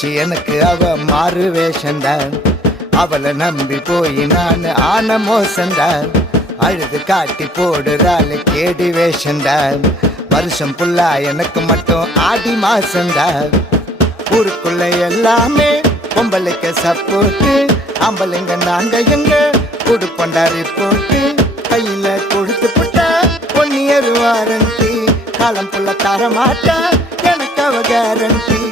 போச்சு எனக்கு அவ மாறு வேஷந்தான். அவளை நம்பி போய் நான் ஆன மோசந்தான். அழுது காட்டி போடுறாள் கேடி வேஷந்தான். வருஷம் புல்லா எனக்கு மட்டும் ஆடி மாசந்தான். ஊருக்குள்ள எல்லாமே பொம்பளைக்கு சப்போட்டு. ஆம்பளைங்க நாங்க எங்க குடுப்பண்டாரி போட்டு. கையில கொடுத்து புட்டா 1 year வாரண்டி. காலம் புள்ள தர மாட்டா எனக்கு அவ கேரண்டி.